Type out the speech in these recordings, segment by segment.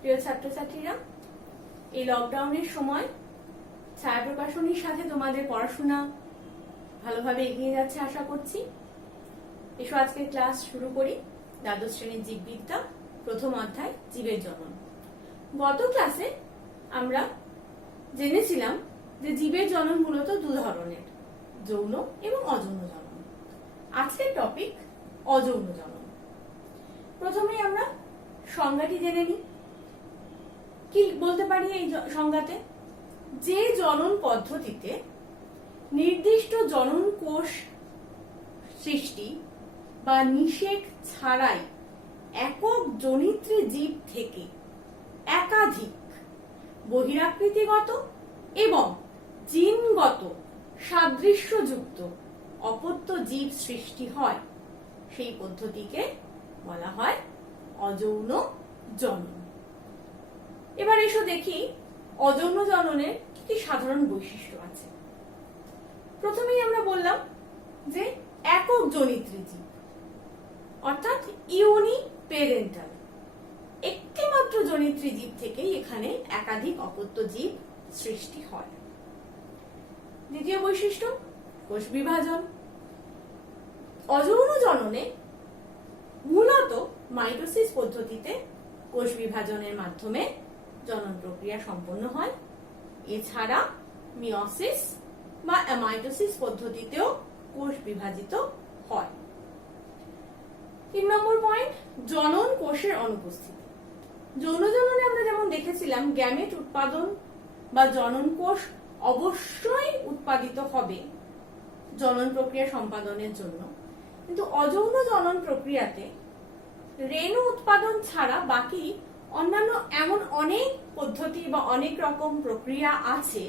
প্রিয় ছাত্রছাত্রীরা, এই লকডাউনের সময় ছায়া প্রকাশনীর সাথে তোমাদের পড়াশোনা ভালোভাবে এগিয়ে যাচ্ছে আশা করছি। এসো আজকে ক্লাস শুরু করি। দ্বাদশ শ্রেণীর জীববিদ্যা প্রথম অধ্যায় জীবের জনন। গত ক্লাসে আমরা জেনেছিলাম যে জীবের জনন মূলত দু ধরনের, যৌন এবং অযৌন জনন। আজকের টপিক অযৌন জনন। প্রথমেই আমরা সংজ্ঞাটি জেনে নিই। কি বলতে পারি এই সংজ্ঞাতে? যে জনন পদ্ধতিতে নির্দিষ্ট জনন কোষ সৃষ্টি বা নিষেক ছাড়াই একক জনিত্রী জীব থেকে একাধিক বহিরাকৃতিগত এবং জিনগত সাদৃশ্যযুক্ত অপত্য জীব সৃষ্টি হয়, সেই পদ্ধতিকে বলা হয় অযৌন জনন। এবার এসো দেখি অযৌন জননের কি সাধারণ বৈশিষ্ট্য আছে। প্রথমেই আমরা বললাম যে একক জনিত্রী জীব অর্থাৎ ইউনিপ্যারেন্টাল, একটি মাত্র জনিত্রী জীব থেকেই এখানে একাধিক অপত্য জীব সৃষ্টি হয়। দ্বিতীয় বৈশিষ্ট্য কোষ বিভাজন। অযৌন জননে মূলত মাইটোসিস পদ্ধতিতে কোষ বিভাজনের মাধ্যমে জনন প্রক্রিয়া সম্পন্ন হয়। এছাড়া মিয়োসিস বা অ্যামাইটোসিস পদ্ধতিতেও কোষ বিভাজিত হয়। 3 নম্বর পয়েন্ট, জনন কোষের অনুপস্থিতি। যৌন জননে আমরা যেমন দেখেছিলাম গ্যামেট উৎপাদন বা জনন কোষ অবশ্যই উৎপাদিত হবে জনন প্রক্রিয়া সম্পাদনের জন্য, কিন্তু অযৌন জনন প্রক্রিয়াতে রেণু উৎপাদন ছাড়া বাকি অন্যান্য এমন অনেক পদ্ধতি বা অনেক রকম প্রক্রিয়া আছে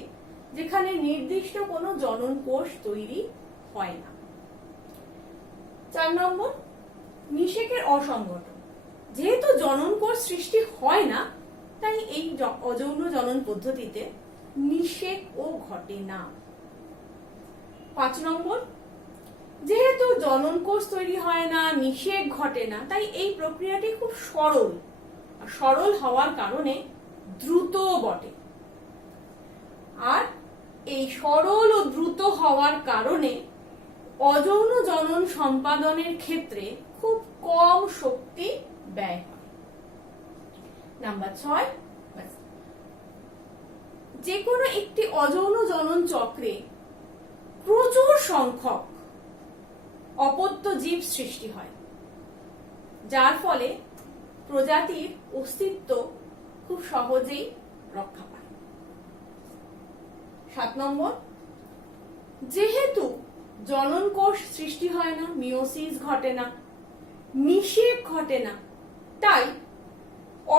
যেখানে নির্দিষ্ট কোনো জনন কোষ তৈরি হয় না। 4 নম্বর, নিষেকের অসংগঠন। যেহেতু জনন কোষ সৃষ্টি হয় না, তাই এই অযৌন জনন পদ্ধতিতে নিষেকও ঘটে না। 5 নম্বর, যেহেতু জনন কোষ তৈরি হয় না, নিষেক ঘটে না, তাই এই প্রক্রিয়াটি খুব সরল, আর সরল হওয়ার কারণে দ্রুত বটে। আর এই সরল ও দ্রুত হওয়ার কারণে অযৌন জনন সম্পাদনের ক্ষেত্রে খুব কম শক্তি ব্যয় হয়। নাম্বার 6, যে কোনো একটি অযৌন জনন চক্রে প্রচুর সংখ্যক অপত্য জীব সৃষ্টি হয়, যার ফলে প্রজাতির অস্তিত্ব খুব সহজেই রক্ষা পায়। 7 নম্বর, যেহেতু জনন কোষ সৃষ্টি হয় না, মিয়োসিস ঘটে না, নিষেক ঘটে না, তাই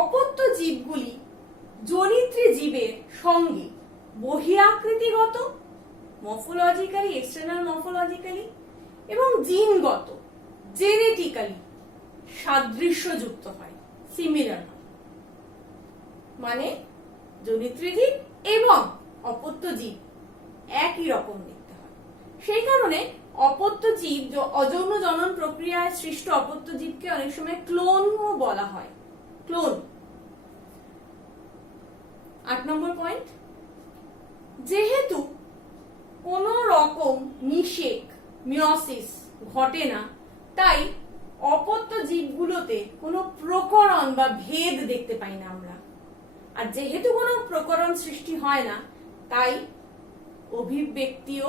অপত্য জীবগুলি জনিত্রী জীবের সঙ্গে বহিরাকৃতিগত মরফোলজিক্যালি, এক্সটার্নাল মরফোলজিক্যালি এবং জিনগত জেনেটিক্যালি সাদৃশ্যযুক্ত হয়, সিমিলার হয়। মানে জনিত্রী জীব এবং অপত্য জীব একই রকম দেখতে হয়। সেই কারণে অপত্য জীব, অযৌন জনন প্রক্রিয়ায় সৃষ্ট অপত্য জীবকে অনেক সময় ক্লোনও বলা হয়। ক্লোন। 8 নম্বর পয়েন্ট, যেহেতু কোন রকম নিষেক মিয়োসিস ঘটে না, তাই অপত্য জীবগুলোতে কোনো প্রকরণ বা ভেদ দেখতে পাই না আমরা। আর যেহেতু কোনো প্রকরণ সৃষ্টি হয় না, তাই অভিব্যক্তিও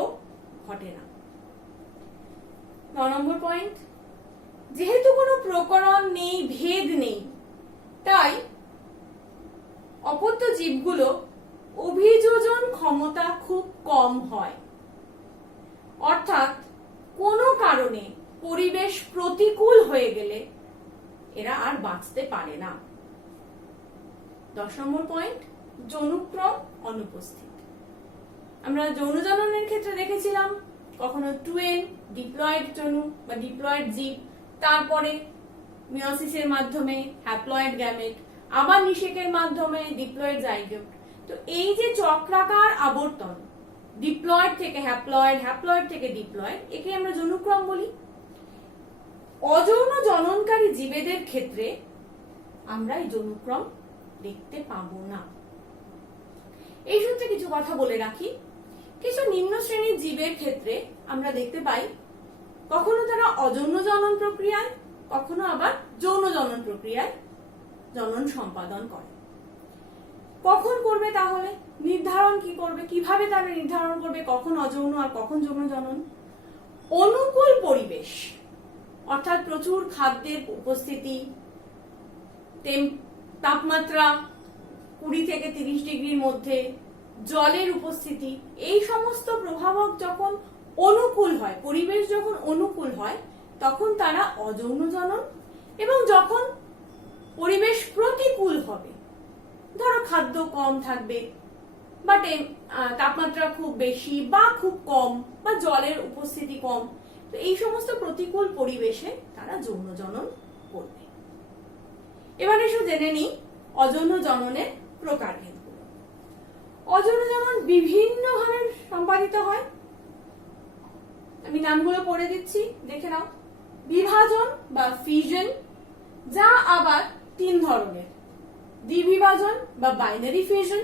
ঘটে না। 9 নম্বর পয়েন্ট, যেহেতু কোনো প্রকরণ নেই, ভেদ নেই, তাই অপত্য জীবগুলো অভিযোজন ক্ষমতা খুব কম হয়। অর্থাৎ কোনো কারণে পরিবেশ প্রতিকূল হয়ে গেলে এরা আর বাঁচতে পারে না। 10 নম্বর পয়েন্ট, যৌনক্রম অনুপস্থিত। আমরা যৌন জননের ক্ষেত্রে দেখেছিলাম কখনো 2n ডিপ্লয়েড যৌন বা ডিপ্লয়েড জীব, তারপরে মিয়োসিসের মাধ্যমে হ্যাপ্লয়েড গ্যামেট, আবার নিষেকের মাধ্যমে ডিপ্লয়েড জাইগোট। তো এই যে চক্রাকার আবর্তন, ডিপ্লয়েড থেকে হ্যাপ্লয়েড, হ্যাপ্লয়েড থেকে ডিপ্লয়েড, একে আমরা যৌনক্রম বলি। অযৌন জননকারী জীবেদের ক্ষেত্রে আমরা এই যৌনক্রম দেখতে পাবো না। এই সূত্রে কিছু কথা বলে রাখি। কিছু নিম্ন শ্রেণীর জীবের ক্ষেত্রে আমরা দেখতে পাই কখনো তারা অযৌন জনন প্রক্রিয়ায়, কখনো আবার যৌন জনন প্রক্রিয়ায় জনন সম্পাদন করে। কখন করবে তাহলে? নির্ধারণ কি করবে? কিভাবে তারা নির্ধারণ করবে কখন অযৌন আর কখন যৌন জনন? অনুকূল পরিবেশ, অর্থাৎ প্রচুর খাদ্যের উপস্থিতি, তাপমাত্রা 20 থেকে 30 ডিগ্রির মধ্যে, জলের উপস্থিতি, এই সমস্ত প্রভাবক যখন অনুকূল হয়, পরিবেশ যখন অনুকূল হয়, তখন তারা অযৌন জনন, এবং যখন পরিবেশ প্রতিকূল হবে, ধরো খাদ্য কম থাকবে বা তাপমাত্রা খুব বেশি বা খুব কম বা জলের উপস্থিতি কম, তো এই সমস্ত প্রতিকূল পরিবেশে তারা যৌন জনন করবে। এবার এসে জেনে নিই অযৌন জননের প্রকারভেদগুলো। অযৌন জনন বিভিন্ন ভাবে সম্পাদিত হয়। আমি নামগুলো পড়ে দিচ্ছি, দেখে নাও। বিভাজন বা ফিউশন, যা আবার 3 ধরনের: দ্বিবিভাজন বা বাইনারি ফিউশন,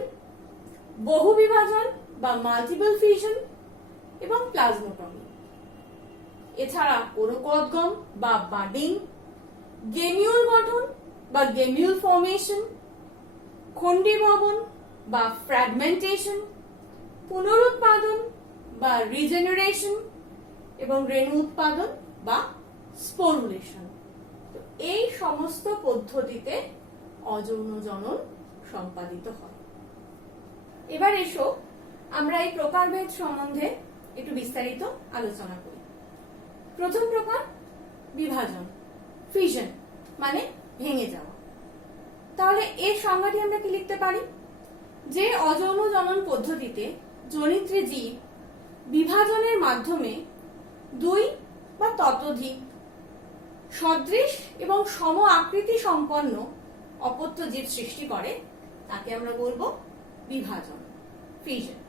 বহু বিভাজন বা মাল্টিপল ফিউশন, এবং প্লাজমোটমি। এছাড়া কোরকোদ্গম বা বাডিং, গেমিউল গঠন বা গেমিউল ফর্মেশন, খন্ডীভবন বা ফ্র্যাগমেন্টেশন, পুনরুৎপাদন বা রিজেনারেশন, এবং রেণু উৎপাদন বা স্পোরুলেশন। তো এই সমস্ত পদ্ধতিতে অযৌন জনন সম্পাদিত হয়। এবার এসো আমরা এই প্রকারভেদ সম্বন্ধে একটু বিস্তারিত আলোচনা করি। প্রথম প্রকার বিভাজন, ফিউশন, মানে ভেঙে যাওয়া। তাহলে এর সংজ্ঞাটি আমরা কি লিখতে পারি? যে অযৌন জনন পদ্ধতিতে জনিত্রী জীব বিভাজনের মাধ্যমে 2 বা ততোধিক সদৃশ এবং সম আকৃতি সম্পন্ন অপত্য জীব সৃষ্টি করে, তাকে আমরা বলবো বিভাজন, ফিউশন।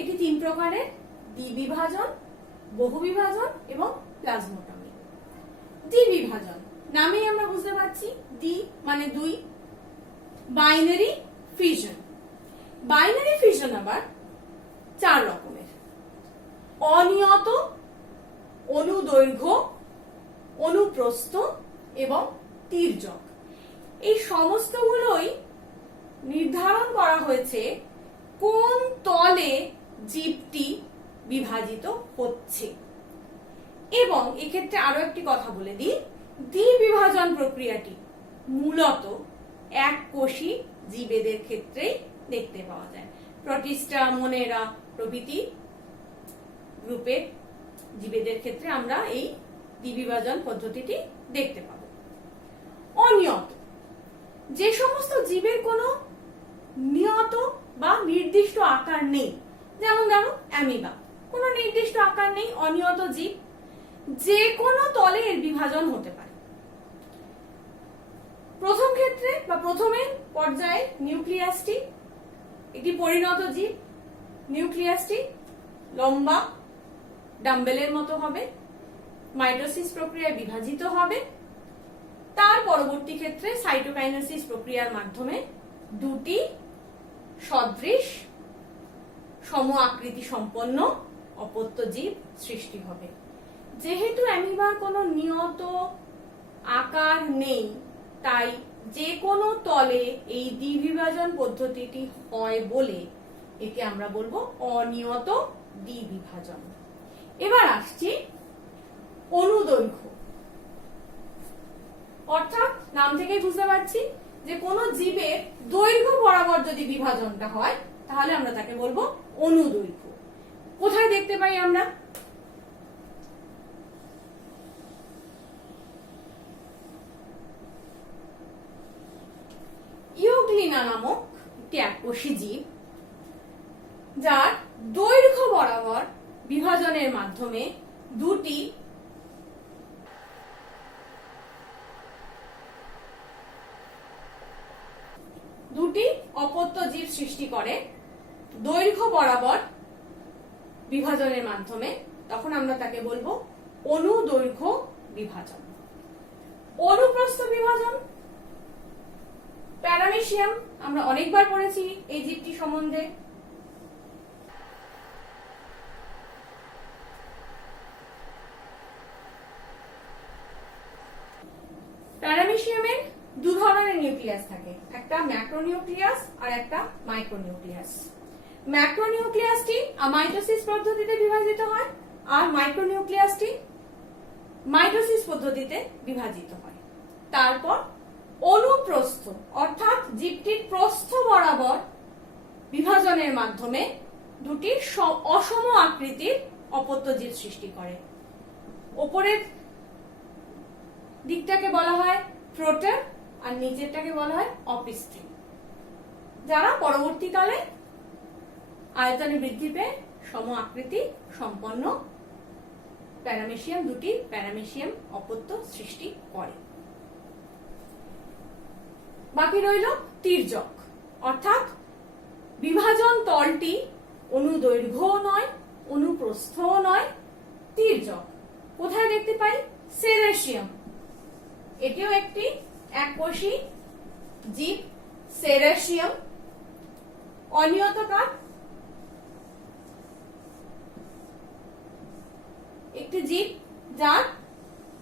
এটি 3 প্রকারের: দ্বিবিভাজন, বহুবিভাজন এবং প্লাজমোটমি। দ্বিবিভাজন নামেই আমরা বুঝতে পারছি, দ্বি মানে 2। বাইনারি ফিউশন, বাইনারি ফিউশন আবার 4 রকমের: অনিয়ত, অনুদৈর্ঘ্য, অনুপ্রস্থ এবং তির্যক। এই সমস্তগুলোই নির্ধারণ করা হয়েছে কোন তলে জীবটি বিভাজিত হচ্ছে। এবং এক্ষেত্রে আরো একটি কথা বলে দিই, দ্বিবিভাজন প্রক্রিয়াটি মূলত এককোষী জীবেদের ক্ষেত্রেই দেখতে পাওয়া যায়। প্রোটিস্টা, মোনেরা প্রভৃতি গ্রুপের জীবেদের ক্ষেত্রে আমরা এই দ্বিবিভাজন পদ্ধতিটি দেখতে পাব। অনিয়ত, যে সমস্ত জীবের কোনো নিয়ত বা নির্দিষ্ট আকার নেই, যেমন ধরো অ্যামিবা, কোনো নির্দিষ্ট আকার নেই, অনিয়ত জীব, যে কোনো তলে এর বিভাজন হতে পারে। প্রথম ক্ষেত্রে বা প্রথমের পর্যায়ে নিউক্লিয়াসটি একটি পরিণত জীব, নিউক্লিয়াসটি লম্বা ডাম্বেলের মতো হবে, মাইটোসিস প্রক্রিয়ায় বিভাজিত হবে। তার পরবর্তী ক্ষেত্রে সাইটোকাইনেসিস প্রক্রিয়ার মাধ্যমে 2টি সদৃশ সম আকৃতি সম্পন্ন অপত্য জীব সৃষ্টি হবে। যেহেতু অ্যামিবার কোনো নিয়ত আকার নেই, তাই যে কোনো তলে এই দ্বিবিভাজন পদ্ধতিটি হয় বলে একে আমরা বলবো অনিয়ত দ্বিবিভাজন। এবার আসছি অনুদৈর্ঘ্য, অর্থাৎ নাম থেকে বুঝতে পারছি যে কোনো জীবের দৈর্ঘ্য বরাবর যদি বিভাজনটা হয় তাহলে আমরা তাকে বলবো অনুদৈর্ঘ্য। কোথায় দেখতে পাই আমরা? ইউগ্লিনা নামক একটি এককোষী জীব, যার দৈর্ঘ্য বরাবর বিভাজনের মাধ্যমে 2টি অপত্য জীব সৃষ্টি করে দৈর্ঘ্য বরাবর বিভাজনের মাধ্যমে, তখন আমরা তাকে বলবো অনুদৈর্ঘ্য বিভাজন। অনুপ্রস্থ বিভাজন, প্যারামেসিয়াম আমরা অনেকবার পড়েছি এই জীবটি সম্বন্ধে। প্যারামেসিয়ামের দু ধরনের নিউক্লিয়াস থাকে, একটা ম্যাক্রোনিউক্লিয়াস আর একটা মাইক্রোনিউক্লিয়াস। ম্যাক্রোনিউক্লিয়াসটি মাইটোসিস পদ্ধতিতে বিভাজিত হয় আর মাইক্রোনিউক্লিয়াসটি মাইটোসিস পদ্ধতিতে বিভাজিত হয়। তারপর অনুপ্রস্থ অর্থাৎ জীবটির প্রস্থ বরাবর বিভাজনের মাধ্যমে দুটি অসম আকৃতির অপত্য জীব সৃষ্টি করে। উপরের দিকটাকে বলা হয় প্রোটার আর নিচেরটাকে বলা হয় অপিস্থিল, যারা পরবর্তীকালে আয়তনে বৃদ্ধি পেয়ে সম আকৃতি সম্পন্ন দুটি প্যারামেসিয়াম অপত্য সৃষ্টি করে। বাকি রইল তির্যক, অর্থাৎ বিভাজন তলটি অনুদৈর্ঘ্যও নয় অনুপ্রস্থও নয়, তির্যক। কোথায় দেখতে পাই? সেরেসিয়াম, এটিও একটি এককোষী জীব। সেরেসিয়াম অনিয়তাকার একটি জীব, যার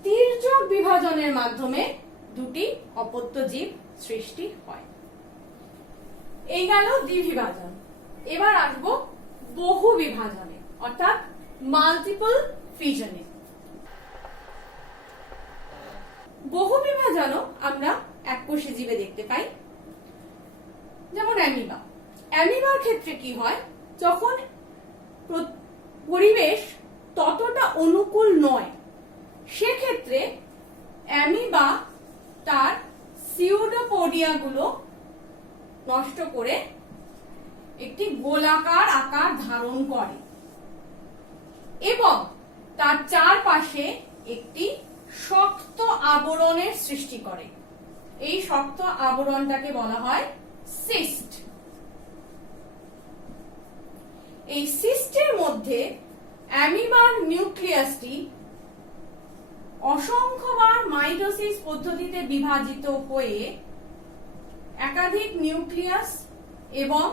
তির্যক বিভাজনের মাধ্যমে দুটি অপত্য জীব সৃষ্টি হয়। এই গেল দ্বিবিভাজন। এবার আসবো বহু বিভাজনে, অর্থাৎ মাল্টিপল ফিশনে। বহু বিভাজনও আমরা এককোষী জীবে দেখতে পাই, যেমন অ্যামিবা। অ্যামিবার ক্ষেত্রে কি হয়? যখন পরিবেশ ততটা অনুকূল নয়, সেক্ষেত্রে অ্যামিবা তার সিউডোপোডিয়াগুলো নষ্ট করে একটি গোলাকার আকার ধারণ করে এবং তার চারপাশে একটি শক্ত আবরণের সৃষ্টি করে। এই শক্ত আবরণটাকে বলা হয় সিস্ট। এই সিস্টের মধ্যে অ্যামিবার নিউক্লিয়াসটি অসংখ্যবার মাইটোসিস পদ্ধতিতে বিভাজিত হয়ে একাধিক নিউক্লিয়াস এবং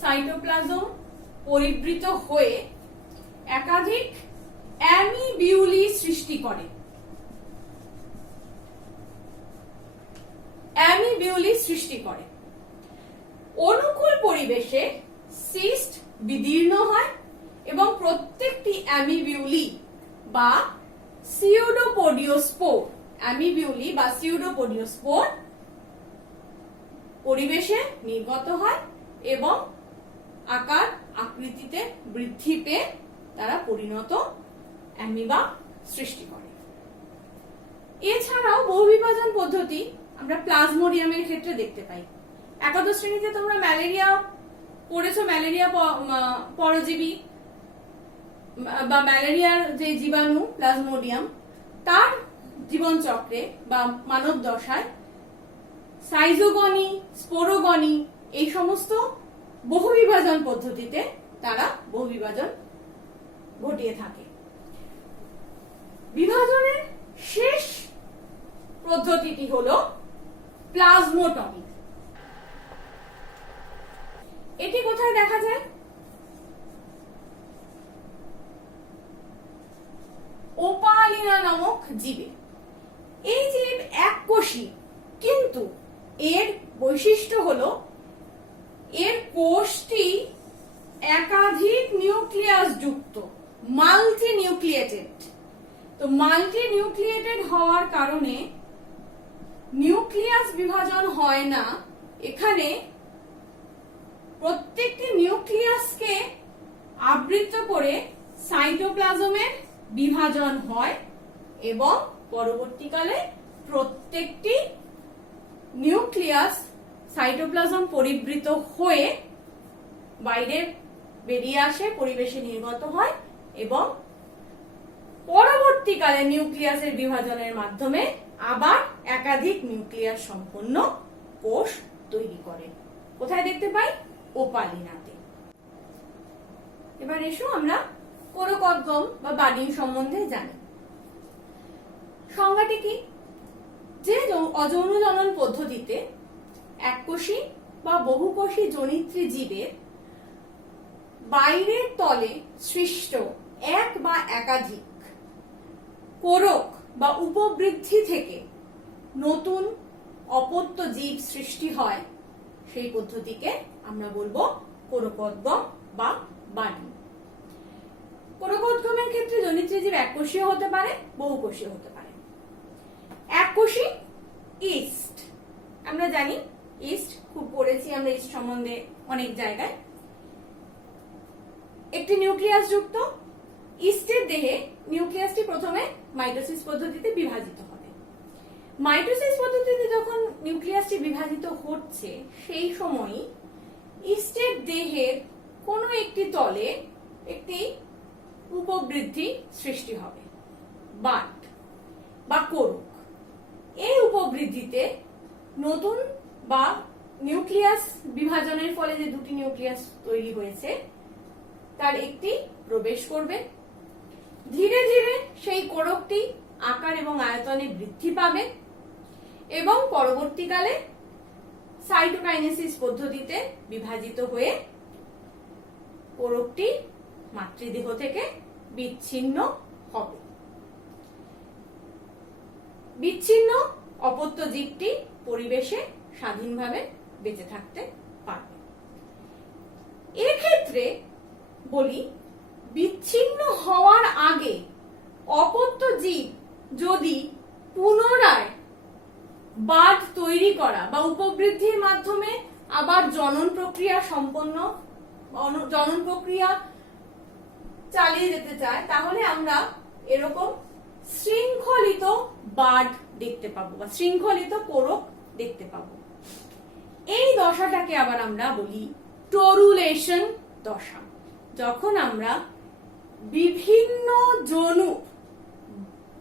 সাইটোপ্লাজম পরিবৃত হয়ে একাধিক অ্যামিবিউলি সৃষ্টি করে। অনুকূল পরিবেশে সিস্ট বিদীর্ণ হয় এবং প্রত্যেকটি অ্যামিবিউলি বা সিউডোপোডিওস্পোর পরিবেশে নির্গত হয় এবং আকার আকৃতিতে বৃদ্ধি পেয়ে তারা পরিণত অ্যামিবা সৃষ্টি করে। এছাড়াও বহুবিভাজন পদ্ধতি আমরা প্লাজমোডিয়ামের ক্ষেত্রে দেখতে পাই। একাদশ শ্রেণীতে তোমরা ম্যালেরিয়া পড়েছো, ম্যালেরিয়া পরজীবী বা ম্যালেরিয়ার যে জীবাণু প্লাজমোডিয়াম, তার জীবন চক্রে বা মানব দশায় সাইজোগনি, স্পোরোগনি এই সমস্ত বহুবিভাজন পদ্ধতিতে তারা বহুবিভাজন ঘটিয়ে থাকে। বিভাজনের শেষ পদ্ধতিটি হলো প্লাজমোটমি। এটি কোথায় দেখা যায়? ওপালিনা নামক জীবে। এই জীব এককোষী, কিন্তু এর বৈশিষ্ট্য হলো এর কোষটি একাধিক নিউক্লিয়াস যুক্ত, মাল্টি নিউক্লিয়েটেড। তো মাল্টি নিউক্লিয়েটেড হওয়ার কারণে নিউক্লিয়াস বিভাজন হয় না, এখানে প্রত্যেকটি নিউক্লিয়াসকে আবৃত করে সাইটোপ্লাজমের বিভাজন হয় এবং পরবর্তীকালে প্রত্যেকটি নিউক্লিয়াস সাইটোপ্লাজম পরিবৃত হয়ে বাইরে বেরিয়ে আসে, পরিবেশে নির্গত হয় এবং পরবর্তীকালে নিউক্লিয়াসের বিভাজনের মাধ্যমে আবার একাধিক নিউক্লিয়াস সম্পন্ন কোষ তৈরি করে। কোথায় দেখতে পাই? ওপালিনাতে। এবার এসো আমরা কোরকোদ্গম বা বাডিং সম্বন্ধে জানি। সংজ্ঞাটি কি? যে অযৌন জনন পদ্ধতিতে এককোষী বা বহুকোষী জনিত্রী জীবের বাইরের তলে সৃষ্ট এক বা একাধিক কোরক বা উপবৃদ্ধি থেকে নতুন অপত্য জীব সৃষ্টি হয়, সেই পদ্ধতিকে আমরা বলবো কোরকোদ্গম বা বার্ডিং। কোরকোদ্গমের ক্ষেত্রে জনিত্রী জীব এককোষীয় হতে পারে, বহুকোষীয় হতে পারে। এককোষী ইস্ট, আমরা জানি ইস্ট, খুব পড়েছি আমরা ইস্ট সম্বন্ধে অনেক জায়গায়। একটি নিউক্লিয়াস যুক্ত ইস্টের দেহে নিউক্লিয়াসটি প্রথমে মাইটোসিস পদ্ধতিতে বিভাজিত হবে। মাইটোসিস পদ্ধতিতে যখন নিউক্লিয়াসটি বিভাজিত হচ্ছে, সেই সময় ইস্টের দেহের কোনো একটি তলে একটি উপবৃদ্ধি সৃষ্টি হবে, বাট বা কোরক। এই উপবৃদ্ধিতে নতুন বা নিউক্লিয়াস বিভাজনের ফলে যে দুটি নিউক্লিয়াস তৈরি হয়েছে তার একটি প্রবেশ করবে। ধীরে ধীরে সেই কোরকটি আকার এবং আয়তনে বৃদ্ধি পাবে এবং পরবর্তীকালে সাইটোকাইনেসিস পদ্ধতিতে বিভাজিত হয়ে কোরকটি মাতৃদেহ থেকে বিচ্ছিন্ন হবে। বিচ্ছিন্ন অপত্য জীবটি পরিবেশে স্বাধীনভাবে বেঁচে থাকতে পারবে। এক্ষেত্রে বলি, বিচ্ছিন্ন হওয়ার আগে অপত্য জীব যদি পুনরায় বাঁধ তৈরি করা বা উপবৃদ্ধির মাধ্যমে আবার জনন প্রক্রিয়া চালিয়ে যেতে চায়, তাহলে আমরা এরকম শৃঙ্খলিত বাঁধ দেখতে পাবো বা শৃঙ্খলিত কোরক দেখতে পাবো। এই দশাটাকে আবার আমরা বলি টরুলেশন দশা। যখন আমরা বিভিন্ন জনু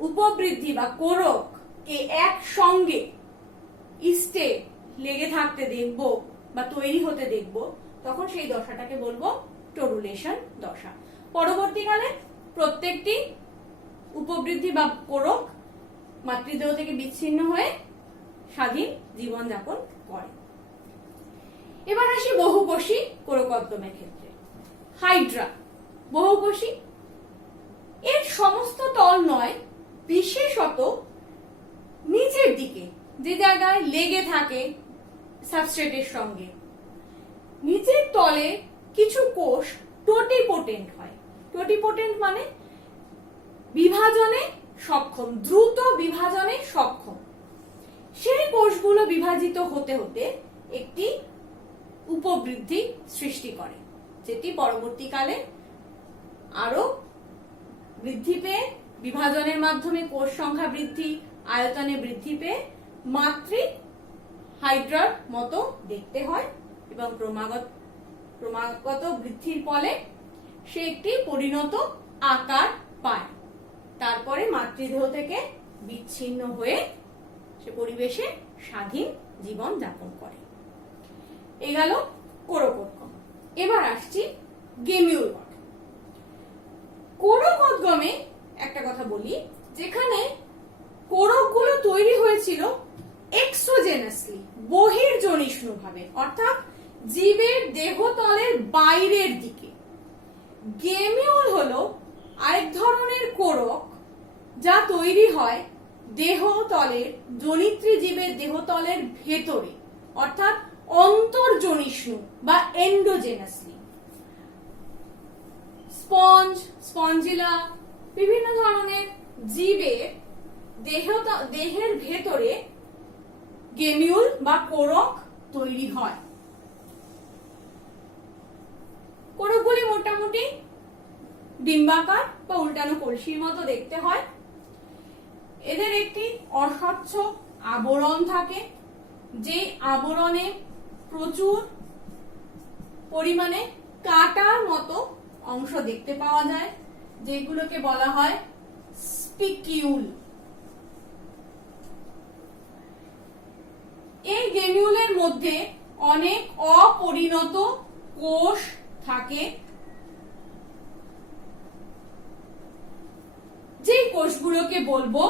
উপবৃদ্ধি বা কোরক কে একসঙ্গে ইস্টে লেগে থাকতে দেখব বা তৈরি হতে দেখব, তখন সেই দশাটাকে বলবো টরুলেশন দশা। পরবর্তীকালে প্রত্যেকটি উপবৃদ্ধি বা কোরক মাতৃদেহ থেকে বিচ্ছিন্ন হয়ে স্বাধীন জীবন যাপন করে। এবার আসি বহুকোষী কোরকোদ্গমের ক্ষেত্রে। হাইড্রা বহুকোষী, এর সমস্ত তল নয়, বিশেষত নিচের দিকে যে জায়গায় লেগে থাকে সাবস্ট্রেটের সঙ্গে, নিচের তলে কিছু কোষ টোটিপোটেন্ট হয়। টোটিপোটেন্ট মানে বিভাজনে সক্ষম, দ্রুত বিভাজনে সক্ষম। সেই কোষগুলো বিভাজিত হতে হতে একটি উপবৃদ্ধি সৃষ্টি করে, যেটি পরবর্তীকালে আরো বৃদ্ধি পেয়ে বিভাজনের মাধ্যমে কোষ সংখ্যা বৃদ্ধি, আয়তনে বৃদ্ধি পেয়ে মাতৃ হাইড্রার মতো দেখতে হয় এবং ক্রমাগত বৃদ্ধির ফলে সে একটি পরিণত আকার পায়। তারপরে মাতৃদেহ থেকে বিচ্ছিন্ন হয়ে সে পরিবেশে স্বাধীন জীবন যাপন করে। এই গেল কোরকোদ্গম। এবার আসছি গেমিউল গঠন। কোরকোদ্গমে একটা কথা বলি, যেখানে কোরকগুলো তৈরি হয়েছিল এক্সোজেনাসলি, বহির্জনিষ্ণু ভাবে, অর্থাৎ জীবের দেহতলের বাইরের দিকে। গেমিউল হলো আরেক ধরনের কোরক যা তৈরি হয় দেহতলের জনিত্রী জীবের দেহতলের ভেতরে, অর্থাৎ অন্তর্জনিষ্ণু বা এন্ডোজেনাসলি। স্পঞ্জ, স্পঞ্জিলা, বিভিন্ন ধরনের জীবের দেহের ভেতরে গেমিউল বা কোরক তৈরি হয়। কোরকগুলি মোটামুটি ডিম্বাকার বা উল্টানো কলসির মতো দেখতে হয়। এদের একটি অস্বচ্ছ আবরণ থাকে, যে আবরণে প্রচুর পরিমাণে কাটার মতো অংশ দেখতে পাওয়া যায়, যেগুলোকে বলা হয় স্পিকিউল। এই গেমিউলের মধ্যে অনেক অপরিণত কোষ থাকে, যে কোষগুলোকে বলবো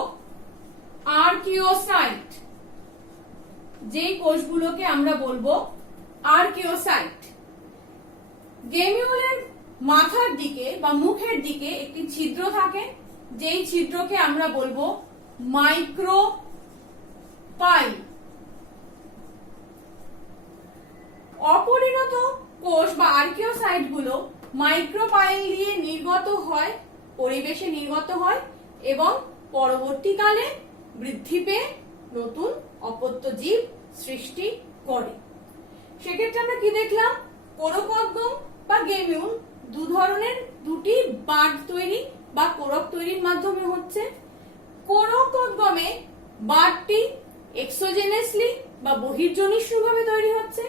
আর্কিওসাইট যেই কোষগুলোকে আমরা বলবো আর্কিওসাইট। গেমিউলের মাথার দিকে বা মুখের দিকে একটি ছিদ্র থাকে, যেই ছিদ্রকে আমরা বলবো মাইক্রোপাইল। অপরিণত কোষ বা আর্কিওসাইট গুলো মাইক্রোপাইল দিয়ে নির্গত হয়, পরিবেশে নির্গত হয় এবং পরবর্তীকালে বৃদ্ধি পেয়ে নতুন অপত্য জীব সৃষ্টি করে। সেক্ষেত্রে আমরা কি দেখলাম, কোরকোদ্গম বা গেমিউল দু ধরনের, দুটি বাঁধ তৈরি বা কোরক তৈরির মাধ্যমে হচ্ছে। কোরকোদ্গমে বাঁধটি এক্সোজেনাসলি বা বহির্জনিষ্ণুভাবে তৈরি হচ্ছে,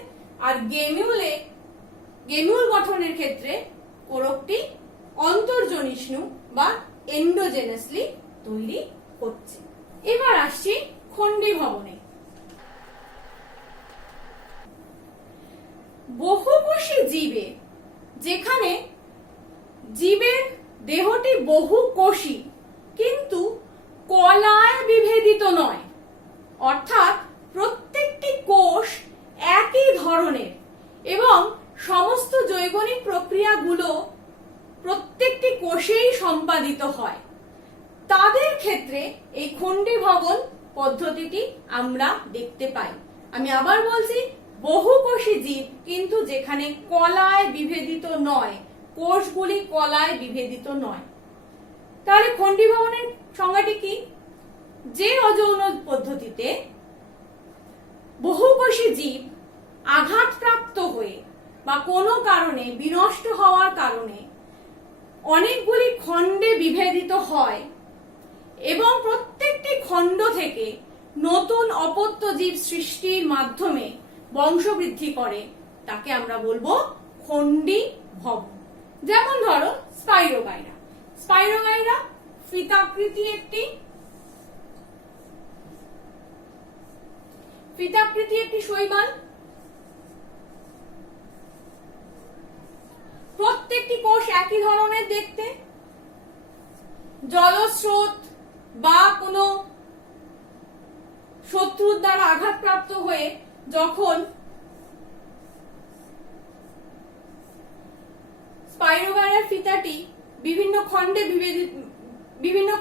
আর গেমিউল গঠনের ক্ষেত্রে কোরকটি অন্তর্জনিষ্ণু বা এন্ডোজেনাসলি তৈরি হচ্ছে। এবার আসছি খণ্ডী ভবনে। বহুকোষী জীবে, যেখানে জীবের দেহটি বহুকোষী কিন্তু কলায় বিভেদিত নয়, অর্থাৎ প্রত্যেকটি কোষ একই ধরনের এবং সমস্ত জৈবনিক প্রক্রিয়াগুলো প্রত্যেকটি কোষেই সম্পাদিত হয়, তাদের ক্ষেত্রে এই খণ্ডী ভবন পদ্ধতিটি আমরা দেখতে পাই। আমি আবার বলছি, বহুকোষী জীব কিন্তু যেখানে কলায় বিভেদিত নয়, কোষগুলি কলায় বিভেদিত নয়। তাহলে খণ্ডী ভবনের সংজ্ঞাটি কি? যে অযৌন পদ্ধতিতে বহুকোষী জীব আঘাতপ্রাপ্ত হয়ে বা কোনো কারণে বিনষ্ট হওয়ার কারণে অনেকগুলি খণ্ডে বিভেদিত হয় এবং প্রত্যেকটি খণ্ড থেকে নতুন অপত্য জীব সৃষ্টির মাধ্যমে বংশবৃদ্ধি করে, তাকে আমরা বলবো খণ্ডী ভবন। যেমন ধরো স্পাইরোগাইরা। স্পাইরোগাইরা ফিতাকৃতি একটি শৈবাল। প্রত্যেকটি কোষ একই ধরনের দেখতে। জলস্রোত বা কোনো শত্রুর দ্বারা আঘাতপ্রাপ্ত হয়ে যখন স্পাইরোগাইরার ফিতাটি বিভিন্ন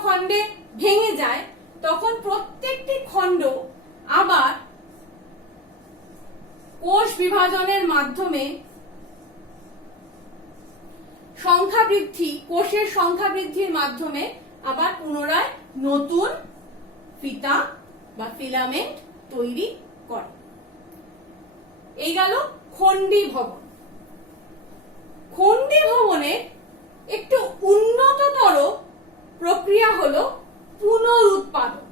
খণ্ডে ভেঙে যায়, তখন প্রত্যেকটি খণ্ড আবার কোষ বিভাজনের মাধ্যমে কোষের সংখ্যা বৃদ্ধির মাধ্যমে আবার পুনরায় নতুন ফিতা বা ফিলামেন্ট তৈরি করে। এই গেল খণ্ডী ভবন। খণ্ডী ভবনের একটু উন্নততর প্রক্রিয়া হলো পুনরুৎপাদন।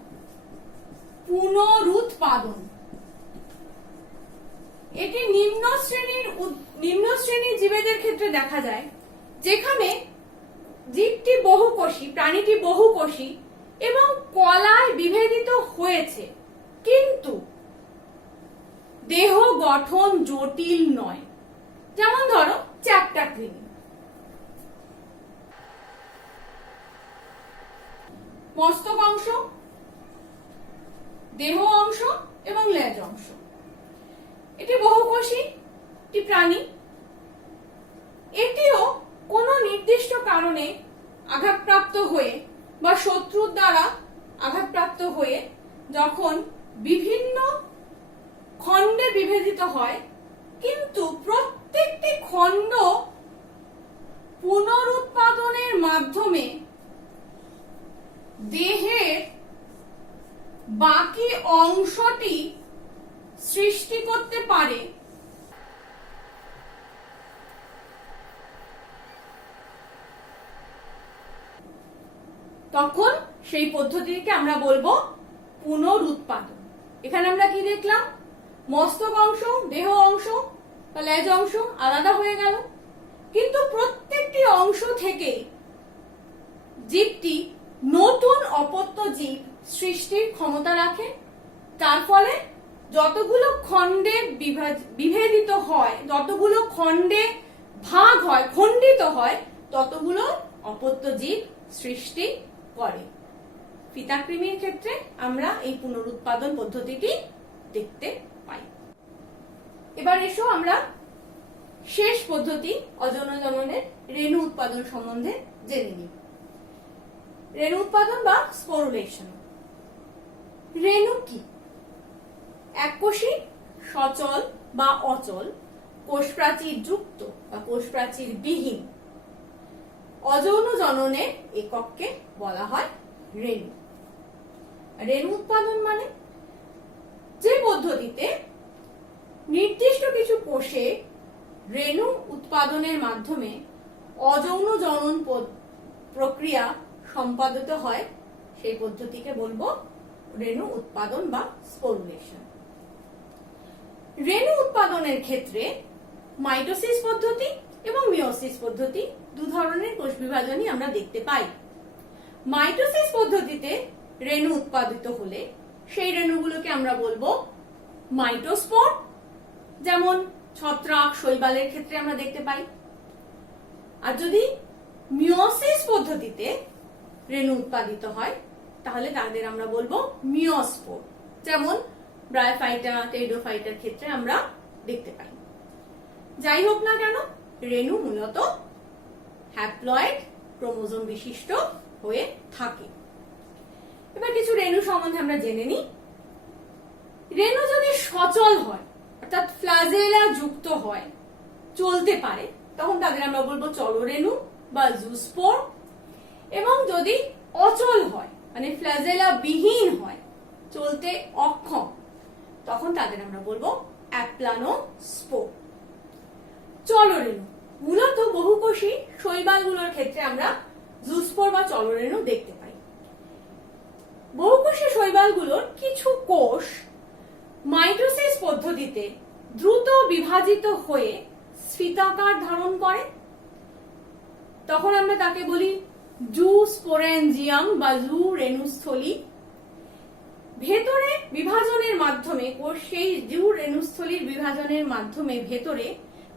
এটি নিম্ন শ্রেণীর জীবেদের ক্ষেত্রে দেখা যায়, যেখানে জীবটি বহুকোষী, প্রাণীটি বহুকোষী এবং কলায় বিভেদিত হয়েছে, কিন্তু দেহ গঠন জটিল নয়। যেমন ধরো চ্যাপ্টা কৃমি। মস্তক অংশ, দেহ অংশ এবং লেজ অংশ। এটি বহুকোষী একটি প্রাণী। এটিও কোনো নির্দিষ্ট কারণে আঘাতপ্রাপ্ত হয়ে বা শত্রুর দ্বারা আঘাতপ্রাপ্ত হয়ে যখন বিভিন্ন খণ্ডে বিভেদিত হয়, কিন্তু প্রত্যেকটি খণ্ড পুনরুৎপাদনের মাধ্যমে দেহের বাকি অংশটি সৃষ্টি করতে পারে, তখন সেই পদ্ধতিকে আমরা বলবো পুনরুৎপাদন। এখানে আমরা কি দেখলাম, মস্তক অংশ, দেহ অংশ বা লেজ অংশ আলাদা হয়ে গেল, কিন্তু প্রত্যেকটি অংশ থেকে জীবটি নতুন অপত্য জীব সৃষ্টির ক্ষমতা রাখে। তার ফলে যতগুলো খণ্ডে বিভেদিত হয়, যতগুলো খণ্ডে ভাগ হয়, খণ্ডিত হয়, ততগুলো অপত্য জীব সৃষ্টি করে। ফিতাকৃমির ক্ষেত্রে আমরা এই পুনরুৎপাদন পদ্ধতিটি দেখতে পাই। এবার এসো আমরা শেষ পদ্ধতি অযৌন জননের রেণু উৎপাদন সম্বন্ধে জেনে নিই। রেণু উৎপাদন বা স্পোরুলেশন। রেণু কি? এককোষী, সচল বা অচল, কোষপ্রাচীর যুক্ত বা কোষপ্রাচীর বিহীন অযৌন জননের একককে বলা হয় রেণু। রেণু উৎপাদন মানে যে পদ্ধতিতে নির্দিষ্ট কিছু কোষে রেণু উৎপাদনের মাধ্যমে অযৌন জনন প্রক্রিয়া সম্পাদিত হয়, সেই পদ্ধতিকে বলবো রেণু উৎপাদন বা স্পোরুলেশন। রেণু উৎপাদনের ক্ষেত্রে মাইটোসিস পদ্ধতি এবং মিওসিস পদ্ধতি দু ধরনের কোষ বিভাজনই আমরা দেখতে পাই। মাইটোসিস পদ্ধতিতে রেণু উৎপাদিত হলে সেই রেণুগুলোকে আমরা বলবো মাইটোস্পোর, যেমন ছত্রাক, শৈবালের ক্ষেত্রে আমরা দেখতে পাই। আর যদি মিওসিস পদ্ধতিতে রেণু উৎপাদিত হয় তাহলে তাদের আমরা বলবো মিওস্পোর, যেমন ব্রায়োফাইটা, টেরিডোফাইটার ক্ষেত্রে আমরা দেখতে পাই। যাই হোক না কেন, রেণু মূলত হ্যাপ্লয়েড ক্রোমোজোম বিশিষ্ট হয়ে থাকে। এবার কিছু রেণু সম্বন্ধে আমরা জেনে নিই। রেণু যদি সচল হয়, অর্থাৎ ফ্লাজেলা যুক্ত হয়, চলতে পারে, তখন তাদের আমরা বলবো চলরেণু বা জুস্পোর। এবং যদি অচল হয়, মানে ফ্লাজেলা বিহীন হয়, চলতে অক্ষম, তখন তাদের আমরা বলবো অ্যাপ্লানোস্পোর। চলরেণু মূলত বহুকোষী শৈবালগুলোর ক্ষেত্রে আমরা জুস্পোর বা চলরেণু দেখতে পাই। বহুকোষী শৈবালগুলোর কিছু কোষ মাইটোসিস পদ্ধতিতে দ্রুত বিভাজিত হয়ে স্ফীতাকার ধারণ করে, তখন আমরা তাকে বলি জুস্পোরেঞ্জিয়াম বা জু রেণুস্থলী। ভেতরে বিভাজনের মাধ্যমে কোষ সেই জু রেণুস্থলীর বিভাজনের মাধ্যমে ভেতরে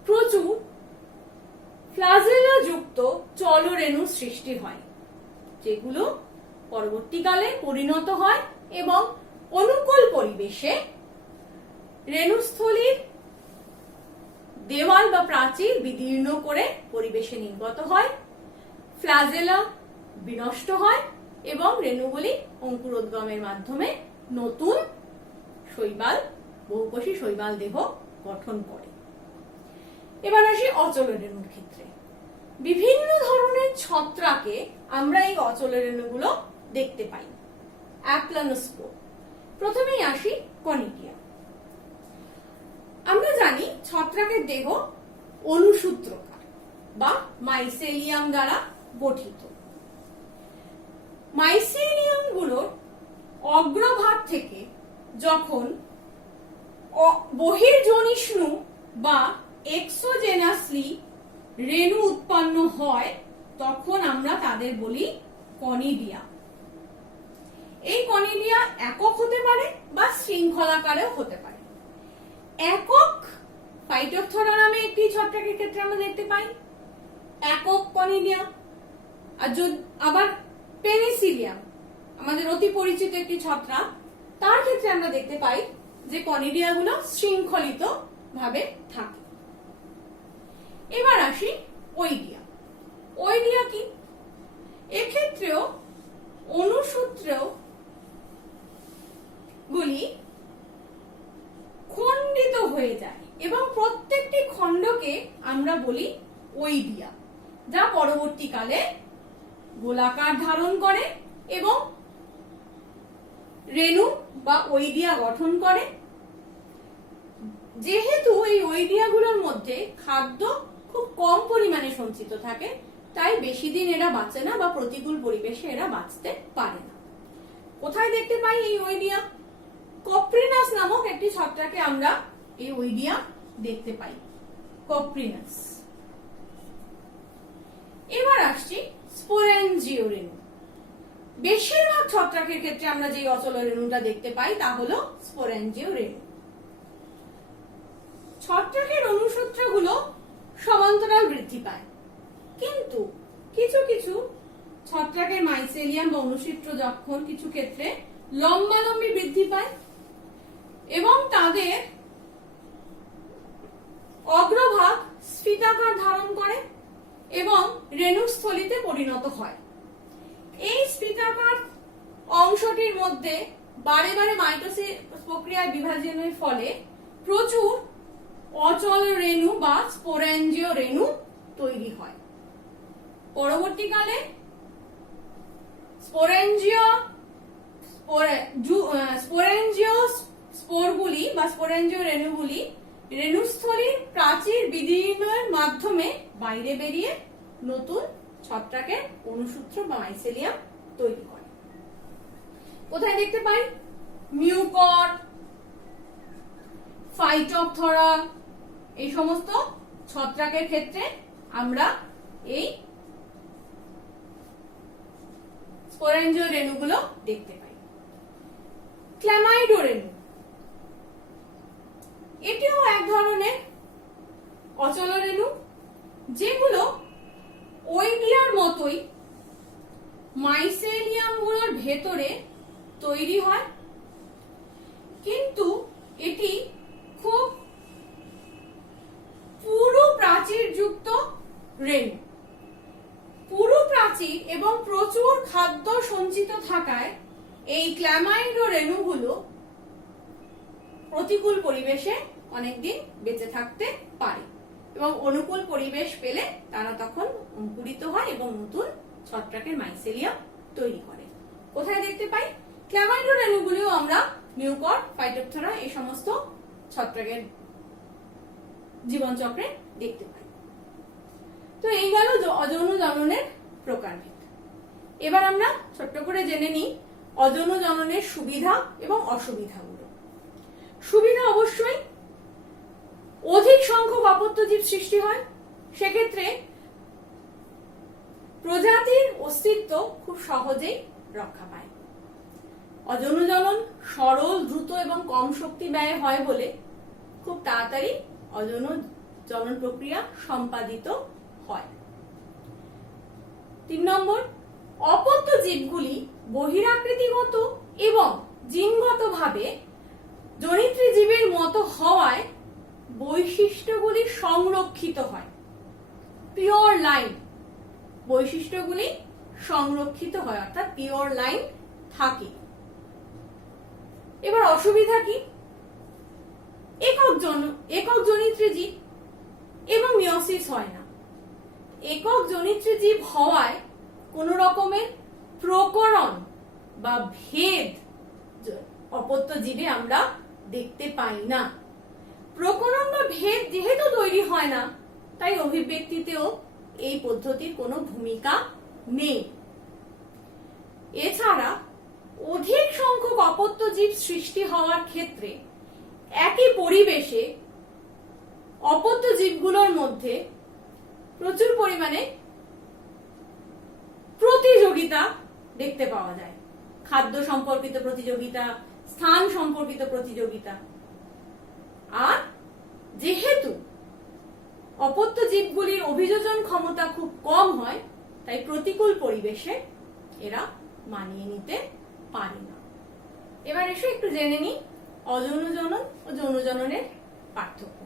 প্রচুর ফ্লাজেলা যুক্ত চলরেণু সৃষ্টি হয়, যেগুলো পরবর্তীকালে পরিণত হয় এবং অনুকূল পরিবেশে রেণুস্থলীর দেওয়াল বা প্রাচীর বিদীর্ণ করে পরিবেশে নির্গত হয়, ফ্লাজেলা বিনষ্ট হয় এবং রেণুগুলি অঙ্কুরোদ্গমের মাধ্যমে নতুন শৈবাল, বহুকোষী শৈবাল দেহ গঠন করে। এবার আসি অচল রেণুর ক্ষেত্রে। বিভিন্ন ধরনের ছত্রাকে আমরা এই অচল রেণুগুলো দেখতে পাই। অ্যাপ্লানোস্পোর। প্রথমেই আসি কনিডিয়া। আমরা জানি ছত্রাকের দেহ অনুসূত্রকার বা মাইসেলিয়াম দ্বারা গঠিত। মাইসেলিয়াম গুলোর অগ্রভাগ থেকে যখন বহির্জনিষ্ণু বা এক্সোজেনাসলি রেণু উৎপন্ন হয়, তখন আমরা তাদের বলি কনিডিয়া। এই কনিডিয়া একক হতে পারে বা শৃঙ্খলাকারেও হতে পারে। একক ফাইটোপথরা নামে একটি ছত্রাকের ক্ষেত্রে আমরা দেখতে পাই একক কনিডিয়া। আর আবার পেনিসিলিয়াম, আমাদের অতি পরিচিত একটি ছত্রাক, তার ক্ষেত্রে আমরা দেখতে পাই যে কনিডিয়া গুলো শৃঙ্খলিত ভাবে থাকে। এবার আসি ওইডিয়া। ওইডিয়া কি? এক্ষেত্রেও অনুসূত্র গুলি খণ্ডিত হয়ে যায় এবং প্রত্যেকটি খণ্ডকে আমরা বলি ওইডিয়া, যা পরবর্তীকালে গোলাকার ধারণ করে এবং রেণু বা ওইডিয়া গঠন করে। যেহেতু এই ওইডিয়াগুলোর মধ্যে খাদ্য খুব কম পরিমাণে সঞ্চিত থাকে, তাই বেশি দিন এরা বাঁচে না বা প্রতিকূল পরিবেশে এরা বাঁচতে পারে না। কোথায় দেখতে পাই এই ওইডিয়া? কপ্রিনাস নামক একটি ছত্রাকে আমরা এই ওইডিয়া দেখতে পাই, কপ্রিনাস। এবার আসছি স্পোরেঞ্জিও রেণু। বেশিরভাগ ছত্রাকের ক্ষেত্রে আমরা যে অচল রেণুটা দেখতে পাই তা হলো স্পোরেঞ্জিও রেণু। ছত্রাকের অনুসূত্রগুলো সমান্তরাল বৃদ্ধি পায়, কিন্তু কিছু কিছু ছত্রাকের মাইসেলিয়াম বা অনুসূত্র যখন কিছু ক্ষেত্রে লম্বালম্বি বৃদ্ধি পায় এবং তাদের অগ্রভাগ স্ফীতাকার ধারণ করে এবং রেণুস্থলিতে পরিণত হয়। এই স্ফীতাকার অংশটির মধ্যে বারে বারে মাইটোসিস প্রক্রিয়ার বিভাজনের ফলে প্রচুর অচল রেণু বা স্পোরেঞ্জিয় রেণু তৈরি হয়। পরবর্তীকালে স্পোরেঞ্জিয় স্পোরগুলি বা স্পোরেঞ্জিয় রেণুগুলি রেণুস্থলীর প্রাচীর বিদীর্ণের মাধ্যমে বাইরে বেরিয়ে নতুন ছত্রাকের অনুসূত্র বা মাইসেলিয়াম তৈরি করে। কোথায় দেখতে পাই? মিউকর, ফাইটোপথরা, এই সমস্ত ছত্রাকের ক্ষেত্রে আমরা এই স্পোরেঞ্জিয় রেণুগুলো দেখতে পাই। ক্ল্যামাইডো রেণু, এটিও এক ধরনের অচল রেণু, যেগুলো ওইডিয়ার মতোই মাইসেলিয়াম গুলোর ভেতরে তৈরি হয়, কিন্তু এটি খুব পুরু প্রাচীর যুক্ত রেণু। পুরু প্রাচীর এবং প্রচুর খাদ্য সঞ্চিত থাকায় এই ক্ল্যামাইডো রেণুগুলো প্রতিকূল পরিবেশে অনেকদিন বেঁচে থাকতে পারে এবং অনুকূল পরিবেশ পেলে তারা তখন অঙ্কুরিত হয় এবং নতুন ছত্রাকের মাইসেলিয়াম তৈরি করে। কোথায় দেখতে পাই? ক্ল্যামাইডো রেণুগুলিও আমরা মিউকর, ফাইটোপথরা এই সমস্ত ছত্রাকের জীবনচক্রে দেখতে পাই। তো এই গেল অযৌন জননের প্রকারভেদ। এবার আমরা ছোট্ট করে জেনে নিই অযৌন জননের সুবিধা এবং অসুবিধাগুলো। সুবিধা অবশ্যই অধিক সংখ্যক অপত্যজীব সৃষ্টি হয়, সেক্ষেত্রে প্রজাতির অস্তিত্ব খুব সহজেই রক্ষা পায়। অযৌন জনন সরল, দ্রুত এবং কম শক্তি ব্যয় হয় বলে খুব তাড়াতাড়ি অযৌন জনন প্রক্রিয়া সম্পাদিত হয়। 3 নম্বর, অপত্য জীবগুলি বহিরাকৃতিগত এবং জিনগতভাবে জনিত্রী জীবের মতো হওয়ায় বৈশিষ্ট্যগুলি সংরক্ষিত হয়। পিওর লাইন বৈশিষ্ট্যগুলি সংরক্ষিত হয়, অর্থাৎ পিওর লাইন থাকে। এবার অসুবিধা কি? একক জনিত্রী জীব এবং মিয়োসিস হয় না। একক জনিত্রী জীব হওয়ায় কোন রকমের প্রকরণ বা ভেদ অপত্য জীবে আমরা দেখতে পাই না। প্রকরণ বা ভেদ যেহেতু তৈরি হয় না, তাই অভিব্যক্তিতেও এই পদ্ধতির কোনো ভূমিকা নেই। এছাড়া অধিক সংখ্যক অপত্য জীব সৃষ্টি হওয়ার ক্ষেত্রে একই পরিবেশে অপত্য জীবগুলোর মধ্যে প্রচুর পরিমাণে প্রতিযোগিতা দেখতে পাওয়া যায়। খাদ্য সম্পর্কিত প্রতিযোগিতা, স্থান সম্পর্কিত প্রতিযোগিতা। আর যেহেতু অপত্য জীবগুলির অভিযোজন ক্ষমতা খুব কম হয়, তাই প্রতিকূল পরিবেশে এরা মানিয়ে নিতে পারে না। এবার এসে একটু জেনে নিই অযৌন জনন ও যৌন জননের পার্থক্য।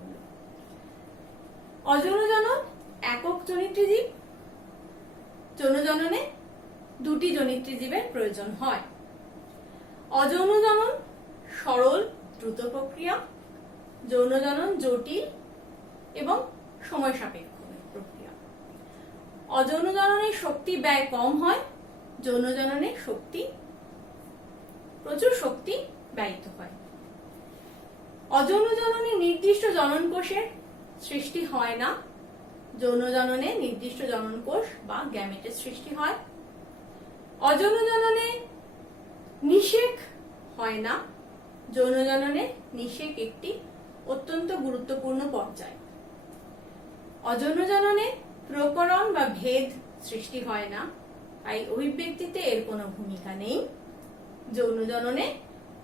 অযৌন জনন একক জনিত্রী জীব, যৌন জননে দুটি জনিত্রী জীবের প্রয়োজন হয়। অযৌন জনন সরল, দ্রুত প্রক্রিয়া, যৌন জনন জটিল এবং সময় সাপেক্ষ প্রক্রিয়া। অযৌন জননে শক্তি ব্যয় কম হয়, যৌন জননে প্রচুর শক্তি ব্যয়িত হয়। অযৌন জননে নির্দিষ্ট জনন কোষের সৃষ্টি হয় না, যৌন জননে নির্দিষ্ট জনন কোষ বা গ্যামেটের সৃষ্টি হয়। অযৌন জননে নিষেক হয় না, যৌন জননে নিষেক একটি অত্যন্ত গুরুত্বপূর্ণ পর্যায়। অযৌন জননে প্রকরণ বা ভেদ সৃষ্টি হয় না, তাই অভিব্যক্তিতে এর কোনো ভূমিকা নেই। যৌন জননে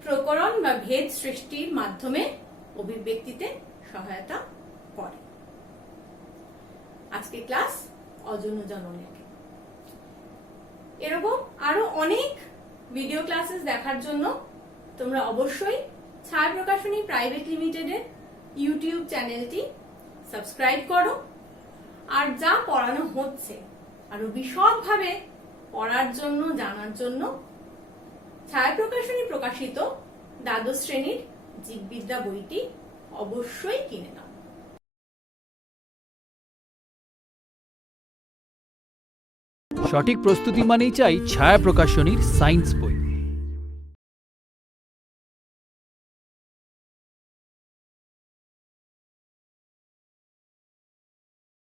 প্রকরণ বা ভেদ সৃষ্টির মাধ্যমে অভিব্যক্তিতে সহায়তা করে। আজকে ক্লাস অযৌন জননের। এরকম আরো অনেক ভিডিও ক্লাসেস দেখার জন্য তোমরা অবশ্যই ছায়া প্রকাশনী প্রাইভেট লিমিটেডের ইউটিউব চ্যানেলটি সাবস্ক্রাইব করো। আর যা পড়ানো হচ্ছে আরো বিশদভাবে পড়ার জন্য, জানার জন্য ছায়া প্রকাশনী প্রকাশিত দ্বাদশ শ্রেণীর জীববিদ্যা বইটি অবশ্যই কিনে নাও। সঠিক প্রস্তুতি মানেই চাই ছায়া প্রকাশনীর সায়েন্স বই।